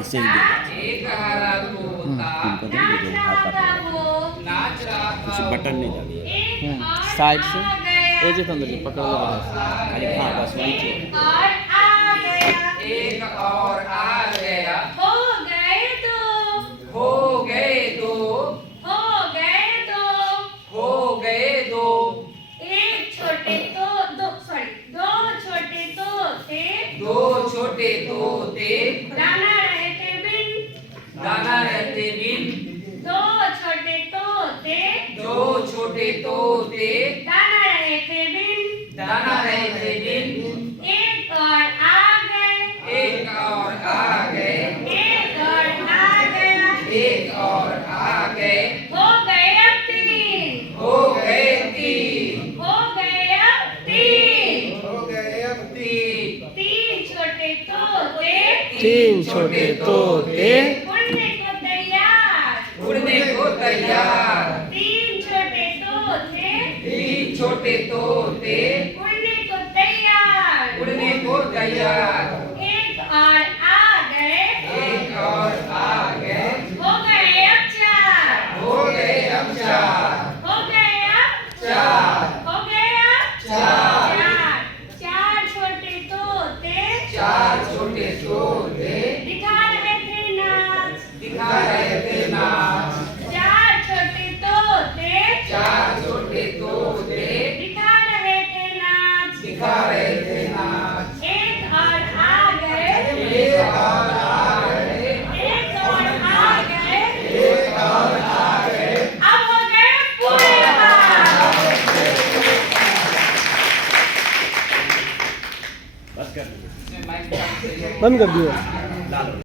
ऐसे ही दे एक हरा तोता हाथ नाच रहा कुछ बटन नहीं डालिए साइड से ये जो अंदर पकड़ लो खाली हाँ बस वही थी एक और आ गया हो गए दो हो गए दो हो गए दो हो गए दो एक छोटे तो दो सॉरी दो छोटे तोते दो छोटे तोते दाना रहते बिन दाना रहते बिन दो छोटे तोते दो छोटे तोते दाना रहते बिन दाना रहते बिन एक और आ गए एक और आ गए एक और आ गया एक और आ गए हो गए अब तीन हो गए तीन हो गए अब तीन हो गए अब तीन तीन छोटे तोते तीन छोटे तोते उड़ने को तैयार उड़ने को तैयार तीन छोटे तोते तीन छोटे तोते उड़ने को तैयार उड़ने को तैयार एक और आ गए एक और आ गए हो गए अब चार हो गए अब चार हो गए अब चार हो गए अब चार चार छोटे तोते चार छोटे तोते दिखा रहे थे नाच दिखा रहे थे नाच चार छोटे तोते चार छोटे तोते दिखा रहे थे नाच दिखा रहे थे नाच एक और आ गए एक और आ गए एक और आ गए एक और आ गए अब हो गए पूरे हाथ बस कर इसमें माइक का सही है। बंद कर दिया